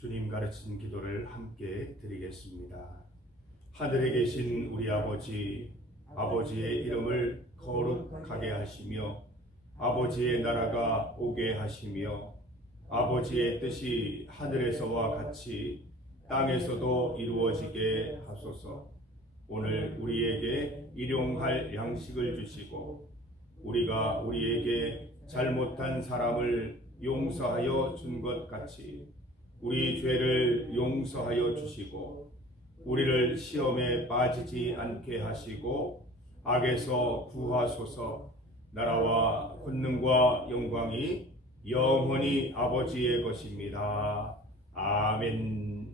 주님 가르친 기도를 함께 드리겠습니다. 하늘에 계신 우리 아버지, 아버지의 이름을 거룩하게 하시며 아버지의 나라가 오게 하시며 아버지의 뜻이 하늘에서와 같이 땅에서도 이루어지게 하소서. 오늘 우리에게 일용할 양식을 주시고 우리가 우리에게 잘못한 사람을 용서하여 준 것 같이 우리 죄를 용서하여 주시고 우리를 시험에 빠지지 않게 하시고 악에서 구하소서. 나라와 권능과 영광이 영원히 아버지의 것입니다. 아멘.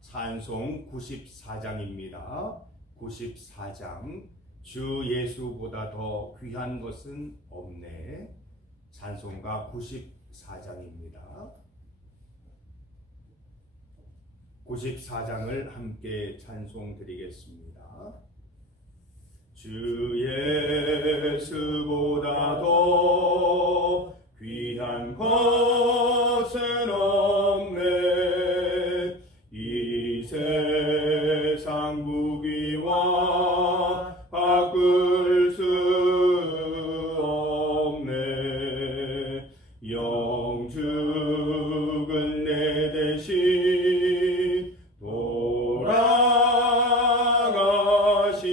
찬송 94장입니다. 94장. 주 예수보다 더 귀한 것은 없네. 찬송가 94장입니다. 94장을 함께 찬송드리겠습니다. 주 예수보다 더 귀한 것은 없네. 이 세상 무기와 바꿀 수 없네. 영 죽은 내 대신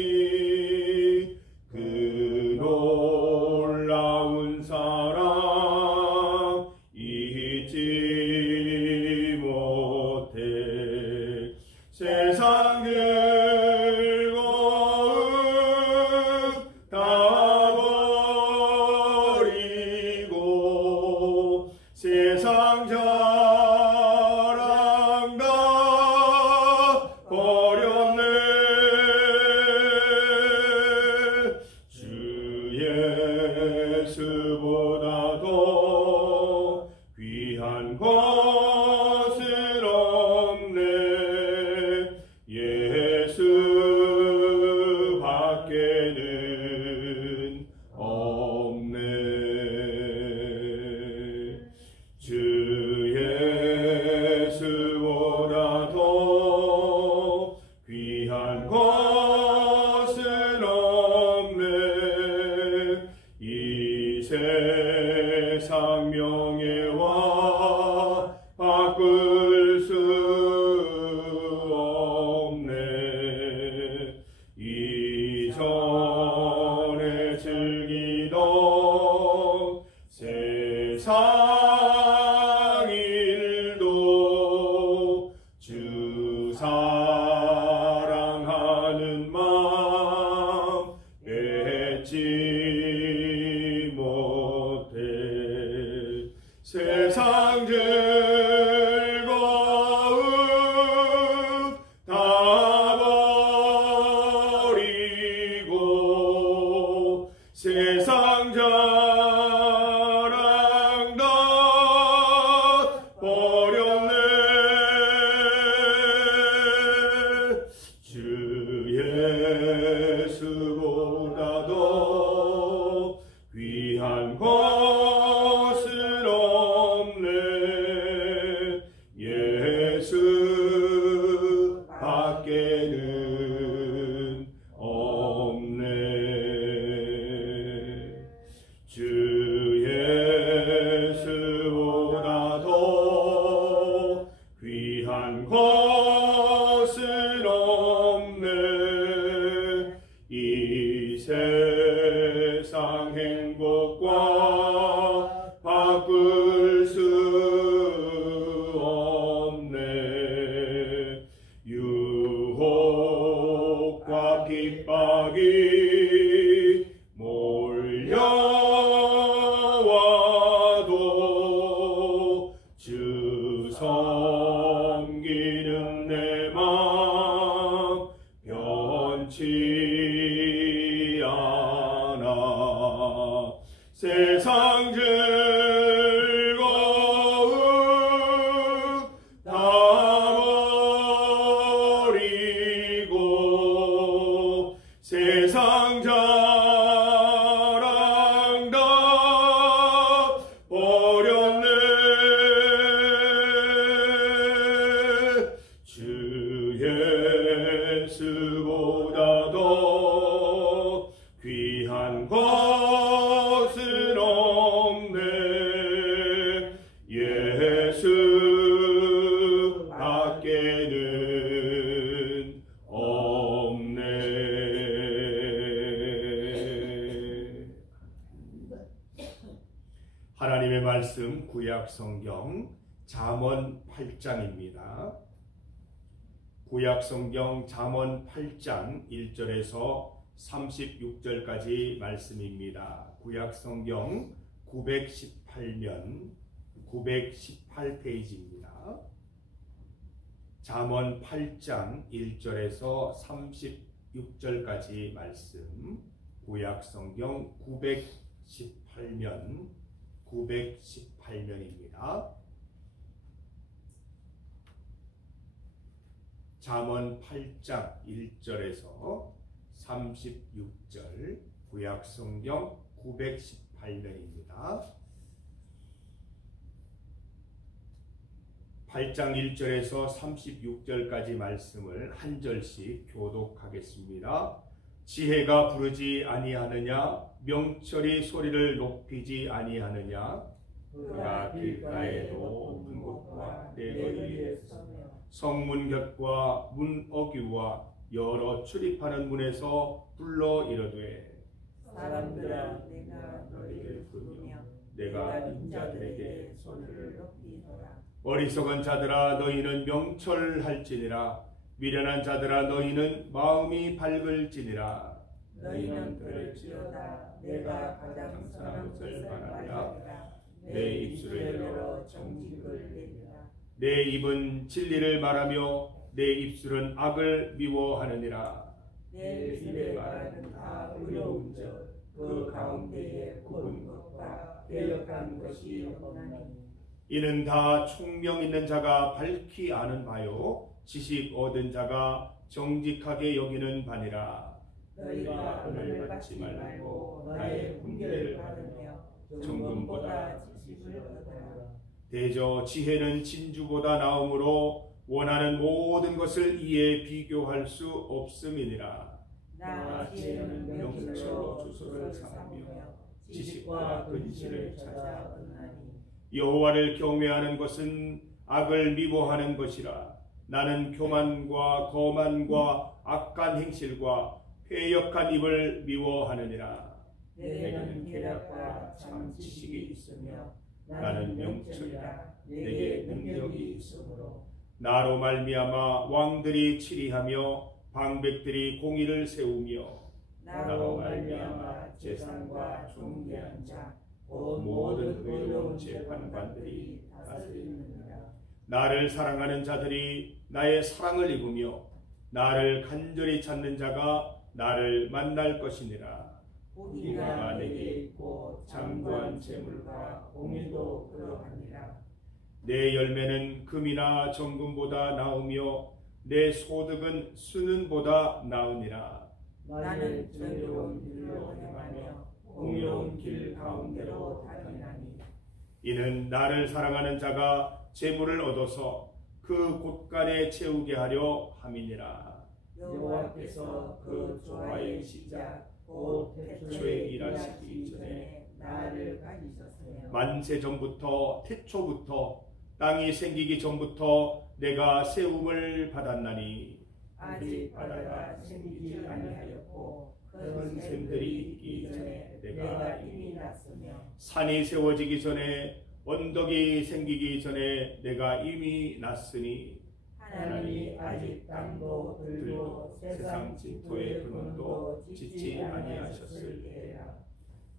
돌아가신 그 놀라운 사랑 잊지 못해. 세상 즐거움 다 버리고 세상 자랑 다 버렸네. 주 예수보다 더 귀한 것은 없네. 예수 밖에는 없네. 주 예수보다 더 귀한 것은 없네. 이 세상 명예와 바꿀 수 없네. 이전에 즐기던 세상 일도 주 사랑하는 마음 잊지 못해. 세상 즐거움 다 버리고 세상 자랑 다 버렸네. 주 예수보다 더 귀한 것은 없네. 하나님의 말씀 구약 성경 잠언 8장입니다. 구약 성경 잠언 8장 1절에서 36절까지 말씀입니다. 구약 성경 918면 918페이지입니다. 잠언 8장 1절에서 36절까지 말씀, 구약 성경 918면입니다. 잠언 8장 1절에서 36절, 구약 성경 918면입니다. 8장 1절에서 36절까지 말씀을 한 절씩 교독하겠습니다. 지혜가 부르지 아니하느냐? 명철이 소리를 높이지 아니하느냐? 그가 길가에도 높은 곳과 내 거리에 서며 성문 곁과 문 어귀와 여러 출입하는 문에서 불러 이르되 사람들아 내가 너희를 부르며 내가 인자들에게 소리를 높이노라. 어리석은 자들아 너희는 명철할지니라. 미련한 자들아 너희는 마음이 밝을지니라. 너희는 들을지어다 내가 가장 선한 것을 말하리라. 내 입술을 열어 정직을 내리라. 내 입은 진리를 말하며 내 입술은 악을 미워하느니라. 내 입술의 말은 다 의로운 그 가운데에 굽은 것과 배역한 것이 없나니 이는 다 총명 있는 자가 밝히 아는 바요 지식 얻은 자가 정직하게 여기는 바니라. 너희가 은을 받지 말고 나의 훈계를 받으며 정금보다 지식을 얻으라. 대저 지혜는 진주보다 나음으로 원하는 모든 것을 이에 비교할 수 없음이니라. 나 지혜는 명철로 주소를 삼으며 지식과 근시를 찾아 얻나니 여호와를 경외하는 것은 악을 미워하는 것이라. 나는 교만과 거만과 악한 행실과 회역한 입을 미워하느니라. 내게는 계략과 참 지식이 있으며 나는 명철이라. 내게 능력이 있으므로 나로 말미암아 왕들이 치리하며 방백들이 공의를 세우며 나로 말미암아 재산과 존귀한 자 곧 모든 의로운 재판관들이 다스리느니라. 나를 사랑하는 자들이 나의 사랑을 입으며 나를 간절히 찾는 자가 나를 만날 것이니라. 부귀가 내게 있고 장구한 재물과 공의도 그러하니라. 내 열매는 금이나 정금보다 나으며 내 소득은 수는보다 나으니라. 나는 정의로운 길로 행하며 공의로운 길 가운데로 다니나니 이는 나를 사랑하는 자가 재물을 얻어서 그 곳간에 채우게 하려 함이니라. 여호와께서 그 조화의 시작 곧 태초에 일하시기 전에 나를 가지셨으며 만세 전부터 태초부터 땅이 생기기 전부터 내가 세움을 받았나니 아직 바다가 생기지 아니하였고 큰 샘들이 있기 전에 내가 이미 났으며 산이 세워지기 전에 언덕이 생기기 전에 내가 이미 났으니 하나님이 아직 땅도 들고 세상 진토의 근원도 짓지 아니하셨을 때라.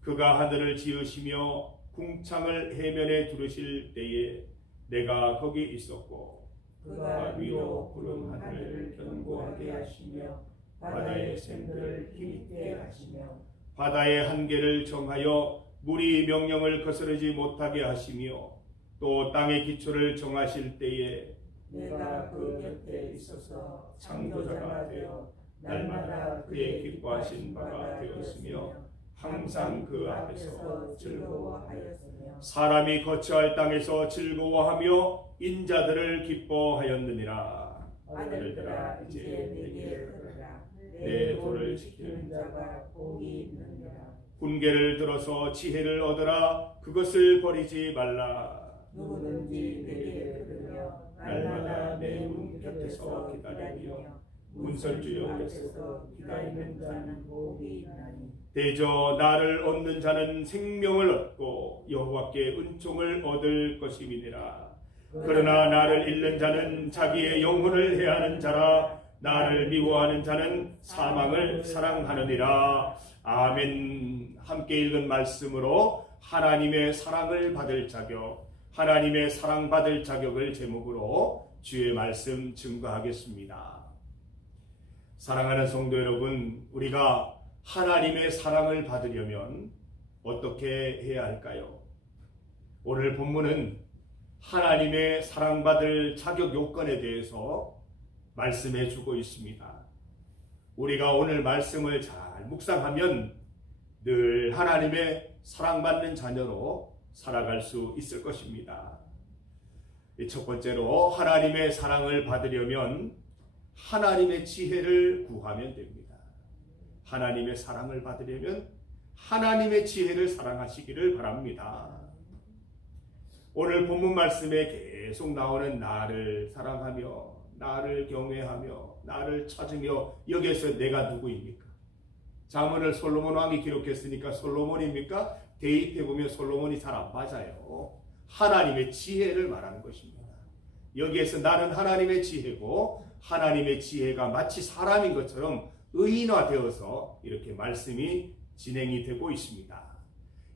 그가 하늘을 지으시며 궁창을 해면에 두르실 때에 내가 거기 있었고 그가 위로 구름 하늘을 견고하게 하시며 바다의 샘들을 힘있게 하시며 바다의 한계를 정하여 물이 명령을 거스르지 못하게 하시며 또 땅의 기초를 정하실 때에 내가 그 곁에 있어서 창조자가 되어 날마다 그의 기뻐하신 바가 되었으며 항상 그 앞에서 즐거워하였으며 사람이 거처할 땅에서 즐거워하며 인자들을 기뻐하였느니라. 아들들아 이제 내게 들으라. 내 도를 지키는 자가 복이 있느니라. 훈계를 들어서 지혜를 얻으라. 그것을 버리지 말라. 누구든지 내게 들으며 날마다 내 문 곁에서 기다리며 문설주 옆에서 기다리는 자는 복이 있나니 대저 나를 얻는 자는 생명을 얻고 여호와께 은총을 얻을 것임이니라. 그러나 나를 잃는 자는 자기의 영혼을 해하는 자라. 나를 미워하는 자는 사망을 사랑하느니라. 아멘. 함께 읽은 말씀으로 하나님의 사랑을 받을 자격, 하나님의 사랑받을 자격을 제목으로 주의 말씀 증거하겠습니다. 사랑하는 성도 여러분, 우리가 하나님의 사랑을 받으려면 어떻게 해야 할까요? 오늘 본문은 하나님의 사랑받을 자격 요건에 대해서 말씀해 주고 있습니다. 우리가 오늘 말씀을 잘 묵상하면 늘 하나님의 사랑받는 자녀로 살아갈 수 있을 것입니다. 첫 번째로 하나님의 사랑을 받으려면 하나님의 지혜를 구하면 됩니다. 하나님의 사랑을 받으려면 하나님의 지혜를 사랑하시기를 바랍니다. 오늘 본문 말씀에 계속 나오는 나를 사랑하며 나를 경외하며 나를 찾으며, 여기에서 내가 누구입니까? 잠언을 솔로몬 왕이 기록했으니까 솔로몬입니까? 대입해보면 솔로몬이 잘 안 맞아요. 하나님의 지혜를 말하는 것입니다. 여기에서 나는 하나님의 지혜고, 하나님의 지혜가 마치 사람인 것처럼 의인화되어서 이렇게 말씀이 진행이 되고 있습니다.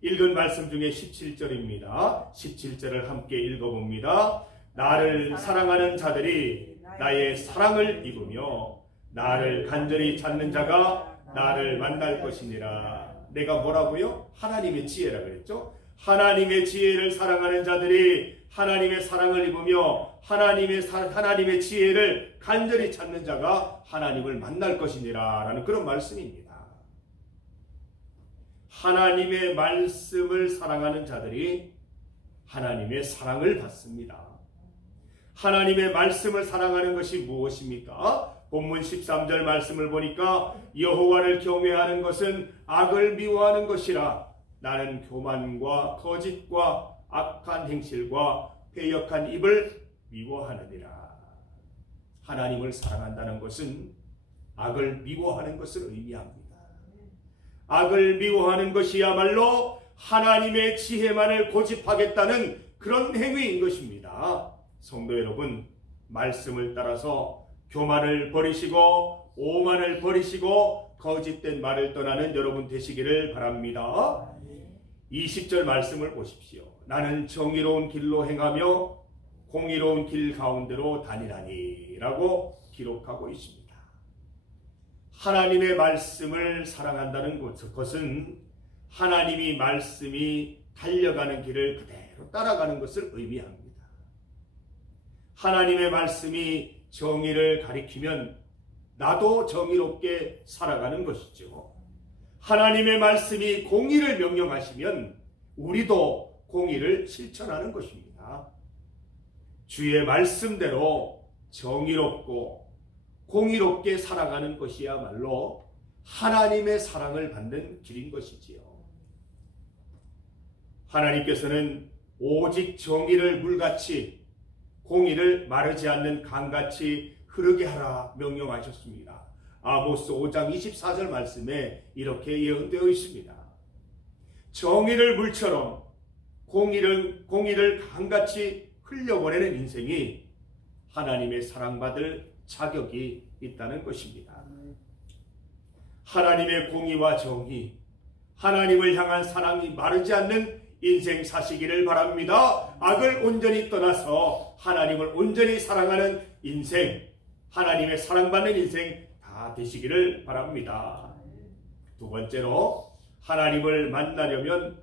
읽은 말씀 중에 17절입니다. 17절을 함께 읽어봅니다. 나를 사랑하는 자들이 나의 사랑을 입으며 나를 간절히 찾는 자가 나를 만날 것이니라. 내가 뭐라고요? 하나님의 지혜라 그랬죠? 하나님의 지혜를 사랑하는 자들이 하나님의 사랑을 입으며 하나님의 지혜를 간절히 찾는 자가 하나님을 만날 것이니라 라는 그런 말씀입니다. 하나님의 말씀을 사랑하는 자들이 하나님의 사랑을 받습니다. 하나님의 말씀을 사랑하는 것이 무엇입니까? 본문 13절 말씀을 보니까 여호와를 경외하는 것은 악을 미워하는 것이라. 나는 교만과 거짓과 악한 행실과 패역한 입을 미워하느니라. 하나님을 사랑한다는 것은 악을 미워하는 것을 의미합니다. 악을 미워하는 것이야말로 하나님의 지혜만을 고집하겠다는 그런 행위인 것입니다. 성도 여러분, 말씀을 따라서 교만을 버리시고 오만을 버리시고 거짓된 말을 떠나는 여러분 되시기를 바랍니다. 20절 말씀을 보십시오. 나는 정의로운 길로 행하며 공의로운 길 가운데로 다니라니 라고 기록하고 있습니다. 하나님의 말씀을 사랑한다는 것은 하나님이 말씀이 달려가는 길을 그대로 따라가는 것을 의미합니다. 하나님의 말씀이 정의를 가리키면 나도 정의롭게 살아가는 것이죠. 하나님의 말씀이 공의를 명령하시면 우리도 공의를 실천하는 것입니다. 주의 말씀대로 정의롭고 공의롭게 살아가는 것이야말로 하나님의 사랑을 받는 길인 것이지요. 하나님께서는 오직 정의를 물같이 공의를 마르지 않는 강같이 흐르게 하라 명령하셨습니다. 아모스 5장 24절 말씀에 이렇게 예언되어 있습니다. 정의를 물처럼 공의를 강같이 흘려보내는 인생이 하나님의 사랑받을 자격이 있다는 것입니다. 하나님의 공의와 정의, 하나님을 향한 사랑이 마르지 않는 인생 사시기를 바랍니다. 악을 온전히 떠나서 하나님을 온전히 사랑하는 인생, 하나님의 사랑받는 인생 다 되시기를 바랍니다. 두 번째로 하나님을 만나려면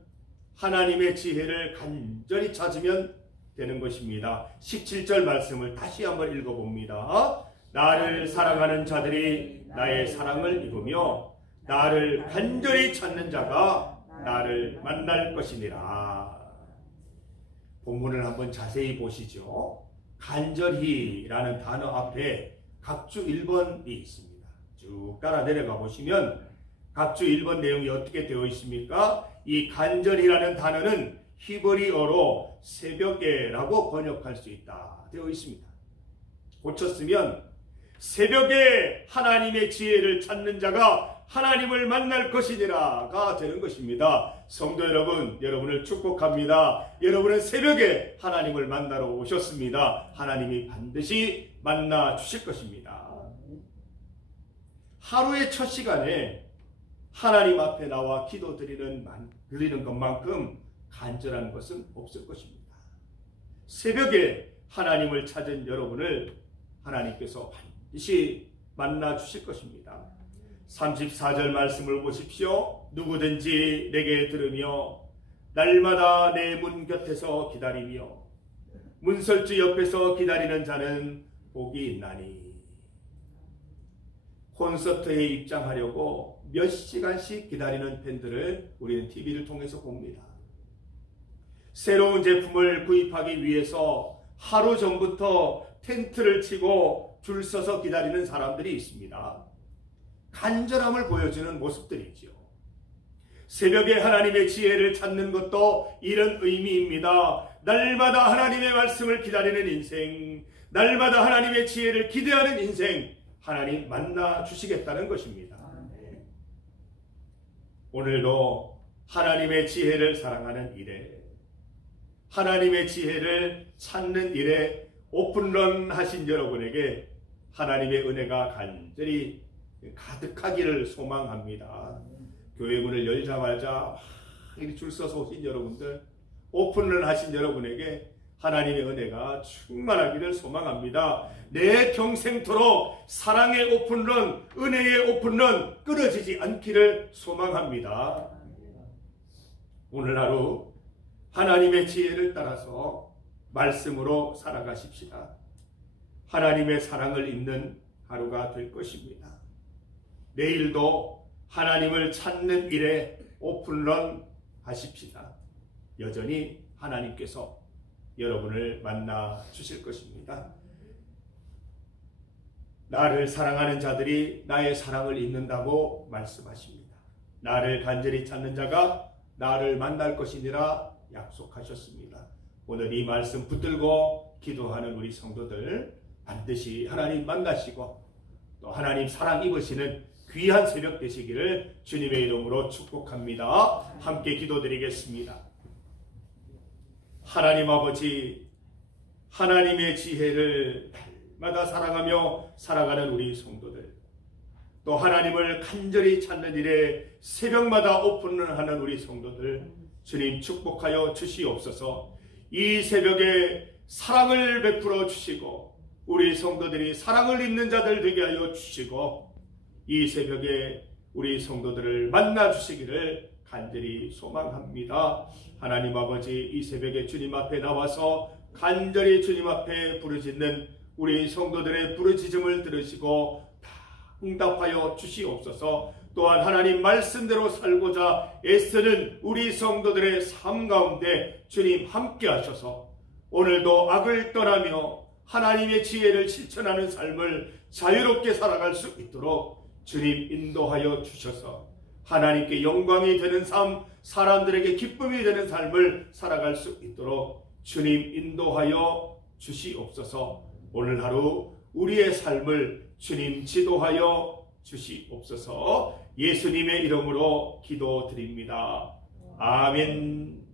하나님의 지혜를 간절히 찾으면 되는 것입니다. 17절 말씀을 다시 한번 읽어봅니다. 나를 사랑하는 자들이 나의 사랑을 입으며 나를 간절히 찾는 자가 나를 만날 것이니라. 본문을 한번 자세히 보시죠. 간절히라는 단어 앞에 각주 1번이 있습니다. 쭉 따라 내려가 보시면 각주 1번 내용이 어떻게 되어 있습니까? 이 간절히라는 단어는 히브리어로 새벽에라고 번역할 수 있다 되어 있습니다. 고쳤으면 새벽에 하나님의 지혜를 찾는 자가 하나님을 만날 것이니라가 되는 것입니다. 성도 여러분, 여러분을 축복합니다. 여러분은 새벽에 하나님을 만나러 오셨습니다. 하나님이 반드시 만나 주실 것입니다. 하루의 첫 시간에 하나님 앞에 나와 기도 드리는 것만큼 간절한 것은 없을 것입니다. 새벽에 하나님을 찾은 여러분을 하나님께서 반드시 만나 주실 것입니다. 34절 말씀을 보십시오. 누구든지 내게 들으며 날마다 내 문 곁에서 기다리며 문설주 옆에서 기다리는 자는 복이 있나니. 콘서트에 입장하려고 몇 시간씩 기다리는 팬들을 우리는 TV를 통해서 봅니다. 새로운 제품을 구입하기 위해서 하루 전부터 텐트를 치고 줄 서서 기다리는 사람들이 있습니다. 간절함을 보여주는 모습들이죠. 새벽에 하나님의 지혜를 찾는 것도 이런 의미입니다. 날마다 하나님의 말씀을 기다리는 인생, 날마다 하나님의 지혜를 기대하는 인생, 하나님 만나 주시겠다는 것입니다. 오늘도 하나님의 지혜를 사랑하는 일에, 하나님의 지혜를 찾는 일에 오픈런 하신 여러분에게 하나님의 은혜가 간절히 가득하기를 소망합니다. 교회 문을 열자마자 이렇게 줄 서서 오신 여러분들, 오픈런 하신 여러분에게 하나님의 은혜가 충만하기를 소망합니다. 내 평생토록 사랑의 오픈런, 은혜의 오픈런 끊어지지 않기를 소망합니다. 오늘 하루 하나님의 지혜를 따라서 말씀으로 살아가십시다. 하나님의 사랑을 입는 하루가 될 것입니다. 내일도 하나님을 찾는 일에 오픈런 하십시다. 여전히 하나님께서 여러분을 만나 주실 것입니다. 나를 사랑하는 자들이 나의 사랑을 입는다고 말씀하십니다. 나를 간절히 찾는 자가 나를 만날 것이니라 약속하셨습니다. 오늘 이 말씀 붙들고 기도하는 우리 성도들 반드시 하나님 만나시고 또 하나님 사랑 입으시는 귀한 새벽 되시기를 주님의 이름으로 축복합니다. 함께 기도드리겠습니다. 하나님 아버지, 하나님의 지혜를 날마다 사랑하며 살아가는 우리 성도들, 또 하나님을 간절히 찾는 일에 새벽마다 오픈을 하는 우리 성도들, 주님 축복하여 주시옵소서. 이 새벽에 사랑을 베풀어 주시고 우리 성도들이 사랑을 입는 자들 되게 하여 주시고 이 새벽에 우리 성도들을 만나 주시기를 간절히 소망합니다. 하나님 아버지, 이 새벽에 주님 앞에 나와서 간절히 주님 앞에 부르짖는 우리 성도들의 부르짖음을 들으시고 다 응답하여 주시옵소서. 또한 하나님 말씀대로 살고자 애쓰는 우리 성도들의 삶 가운데 주님 함께 하셔서 오늘도 악을 떠나며 하나님의 지혜를 실천하는 삶을 자유롭게 살아갈 수 있도록 주님 인도하여 주셔서 하나님께 영광이 되는 삶, 사람들에게 기쁨이 되는 삶을 살아갈 수 있도록 주님 인도하여 주시옵소서. 오늘 하루 우리의 삶을 주님 지도하여 주시옵소서. 예수님의 이름으로 기도드립니다. 아멘.